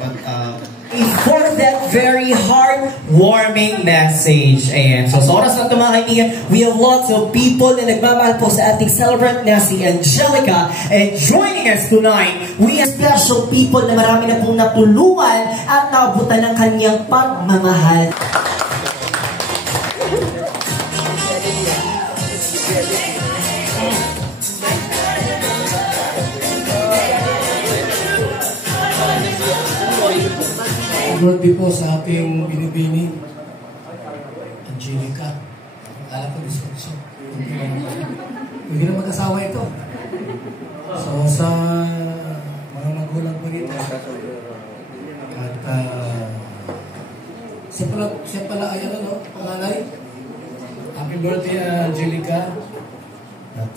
for that very heartwarming message. And so sa oras ng mga kaibigan, we have lots of people na nagmamahal po sa ating celebrant na si Angelica. And joining us tonight, we have special people na marami na pong natulungan at naabutan ng kanyang pagmamahal. Birthday po sa ating binibini, Angelica. Alam ko, gusto. Hindi na mag-asawa ito. So, sa mga magulang po rito. At siya pala ay panganay. Happy birthday, Angelica. At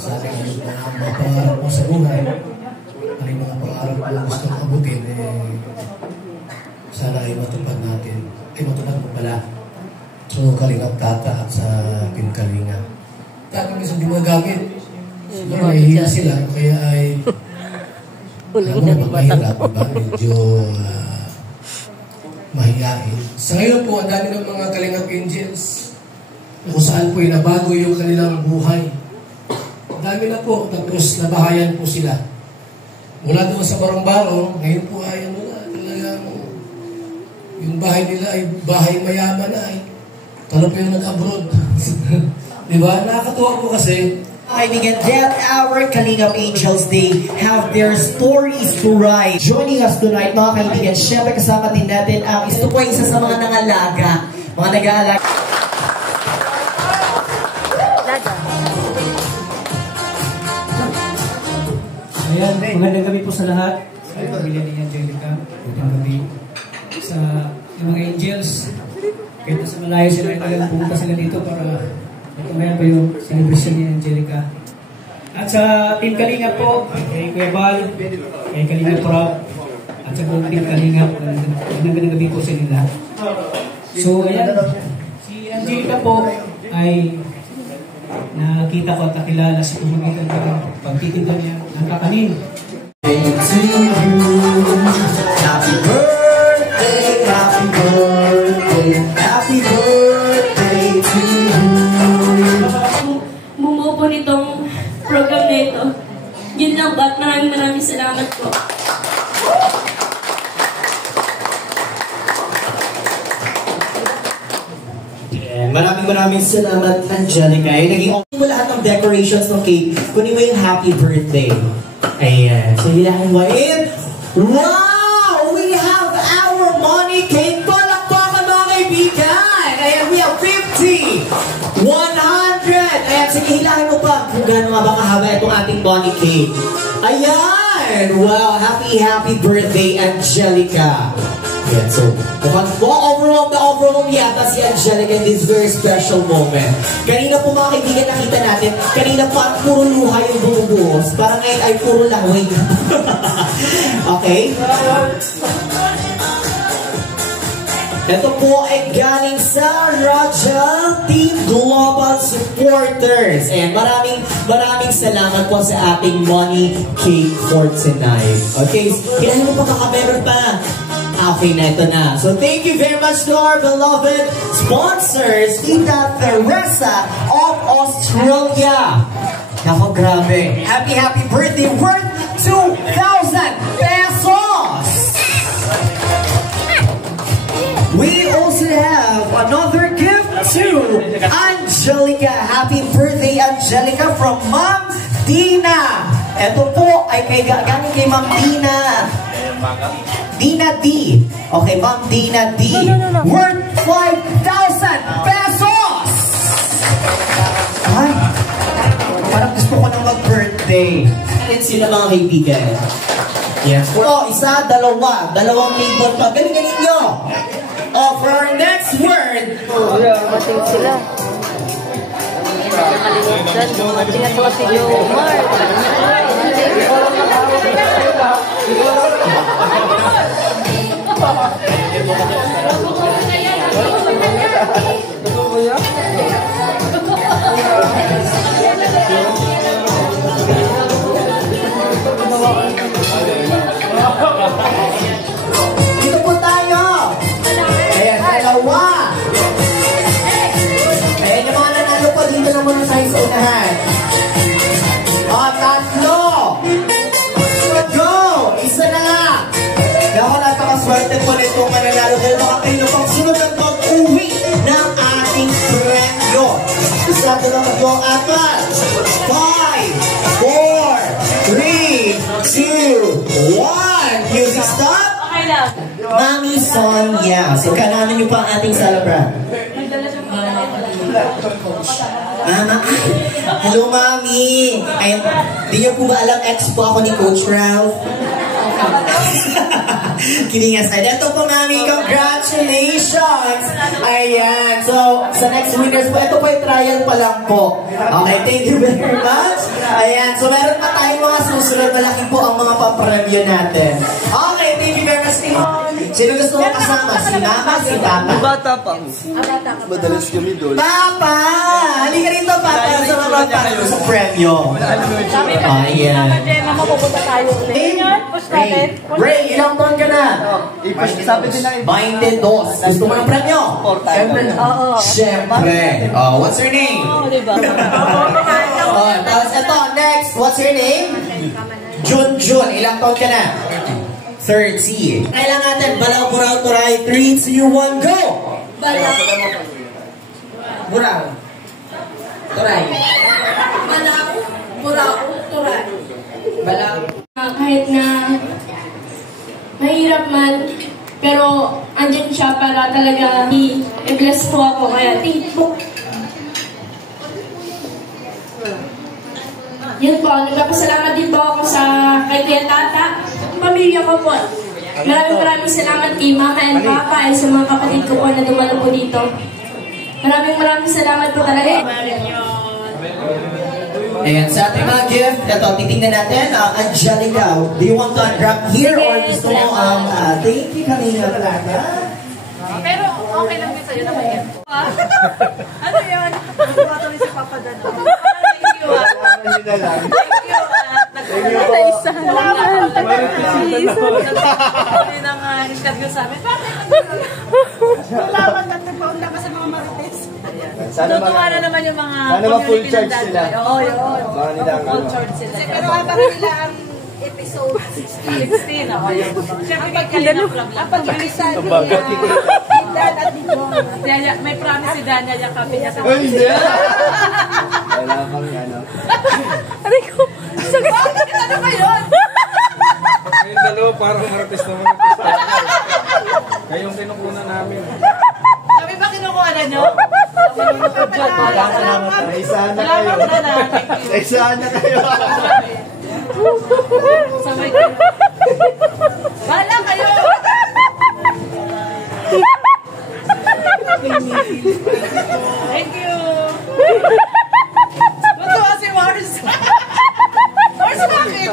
sa ating mga po sa buhay, ay mga pangarap na gusto kong abutin, sana ay matupad natin. Matupad mo pala. So, Kalingap Tata at sa Team Kalingap. Dami minsan di magagamit. Mahihila sila. Kaya ay alam mo, mahirap. Diba? Medyo mahihain. Sa ngayon po, ang dami ng mga Kalingap Angels kung saan po nabago yung kanilang buhay. Ang dami na po. Tapos nabahayan po sila. Mula doon sa barong-barong, ngayon po ay yung bahay nila ay bahay mayaman na ay talo pa yung nag-abroad. Diba? Nakakatuwa po kasi. Kaibigan, that our Kalingap Angels, they have their stories to write. Joining us tonight, mga kaibigan, syempre kasama din natin ang ito po isa sa mga nangalaga. Mga nag-aalaga. Ayan, magandang gabi po sa lahat. Sa pamilya ni Angelica. Magandang gabi sa mga angels. Kahit sa malayo sila, talagang pumunta sila dito para itumayan pa yung celebration ni Angelica. At sa Team Kalingap po, kay Kuya Bal, kay Kalingap Rob, at sa buong Team Kalingap, magandang gabi po sa nila. So, ayan, si Angelica po ay nakita ko at nakilala sa pamamagitan ng pagtitinda niya ng kakanin. Happy birthday, happy birthday, happy birthday to you. Bumuo po nitong program na ito. Yun lang po at maraming salamat po. Maraming salamat, Angelica. Naging okay mo lahat ng decorations ng cake. Kunin mo yung happy birthday. Ayan. So, hilahin mo. And, wow! We have our money cake. Palakpakan mga kaibigan. Ayan, we have 50, 100. Ayan, sige, hilahin mo pa kung gano'n nga ba kahaba itong ating money cake. Ayan! Wow! Happy birthday, Angelica. Yeah, so, overwhelmed yata si Angelica in this very special moment. Kanina po mga kaibigan nakita natin, kanina po at puro luha yung bumubuhos. Parang ngayon ay puro laway. Okay? Ito po ay galing sa Raja Team Global Supporters. And maraming salamat po sa ating money cake for tonight. Okay, kailangan mo pa kakameron pa. Okay na, ito na. So thank you very much to our beloved sponsors, Tita Teresa of Australia. Nako, grabe. Happy birthday worth 2,000 pesos! We also have another gift to Angelica. Happy birthday, Angelica, from Ma'am Dina. Ito po ay galing kay Ma'am Dina. Dina D. Okay, Ma'am Dina D. No. Worth 5,000 pesos! Ay, parang gusto ko nang mag-birthday. Yan sila mga kaibigan. Yes. Oh, isa, dalawang label pa. Galing nyo. Oh, for our next word. Mating sila. Nakalimutan. Mating at si Jomar. apat, 5, 4, 3, 2, 1. Music stop. Okay lang. Mami Sonia. So, kananan niyo pa ang ating celebrant. Mama, hello Mami. Ay, di niyo po ba alam, ex po ako ni Coach Ralph? Kidding aside. Ito po Mami, congratulations! Ayan. So, sa next winners po, ito po yung trial pa lang po. Okay, thank you very much. Ayan. So, meron pa tayong mga susunod. Malaki po ang mga papremyo natin. Okay, thank you very much. Sino gusto mo kasama? Si Mama, si Papa? Bata pa. Madalas kami doon. Papa! Halika rito, Papa. Sa mga para sa premyo. Ayan. Mama, pupunta tayo ulit. Ray, ilang taon ka na? Sabi din na 22. Gusto mo ng premyo? Oo. Siyempre. Oh, what's your name? Oo, diba? Oh, tapos ito, next. What's your name? Junjun. Ilang taon ka na? 30. Kailangan natin, Balaw, Buraw, Turay. 3, 2, 1, go! Balaw. Buraw. Turay. Balaw. Buraw. Turay. Balaw. Kahit na mahirap man, pero andyan siya para talaga i-bless po ako. Kaya thank you. Yun po, nagpapasalamat din po ako sa kay Kuya Tata, pamilya ko po. Maraming salamat kay Mama and Papa at sa mga kapatid ko po na dumalo po dito. Maraming salamat po talaga. Ayan, sa ating mga gift, ito, titingnan natin. Angelica, do you want to unwrap here or gusto mo thank you kanina talaga? Pero okay lang din sa'yo naman yan. Ano yun? Nagpapatuloy si Papa Dan. Thank you. Thank you. Isa naman. Nagpapatuloy ng interview sa amin. Bakit? Tulaman na nagpaunda ka sa mga marites. Tutuwa na naman yung mga full charge sila. Oo, yun. Full charge sila. Pero habang nila ang episode 16 ako yun. Siyempre magkalinap lang. Ang pag-bilisan niya. Dan at Dijon. May promise si Danya yakapin niya sa Uy, hindi! Wala kang ano. Aray ko. Sakit. Ano ba yun? Yung dalawa parang artist na mga artista. Kayong kinukunan namin. Kami ba kinukuha na nyo? Naisahan na kayo. Naisahan na kayo. Sabay kayo. Bahala kayo! Thank you! Natuwa si Mars! Mars, bakit?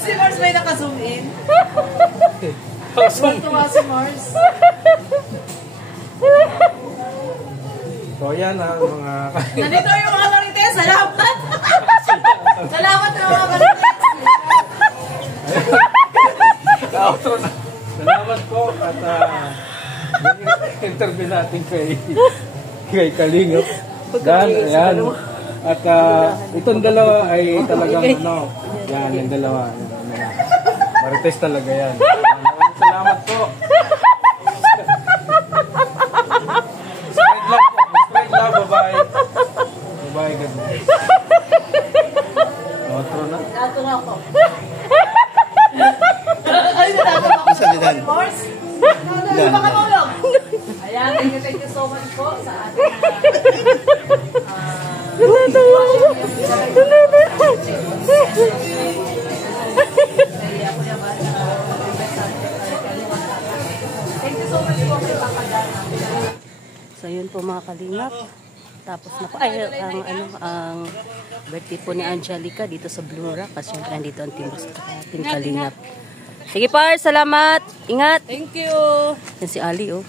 Si Mars may naka-zoom in. Natuwa si Mars. So yan ang mga... Nandito yung mga marites. Salamat! Salamat sa mga marites! Salamat po at interview natin kay Kalingap. Dan, ayan. At itong dalawa ay talagang yan, yung dalawa. Marites talaga yan. Salamat po. Spread love, bye-bye. Bye-bye, God bless. Otro na. Nato na ako. Ay, nato na ako. Isa ni Dan. Mars? Ano ba kamulong? Ayan, thank you so much po sa ating thank you so much po kay Papa Dan. So yun po mga kalingap. Tapos na po ang birthday po ni Angelica dito sa Blue Rock kasi syempre nandito ang team kalingap. Sige par, salamat. Ingat. Thank you. Yan si Ali oh.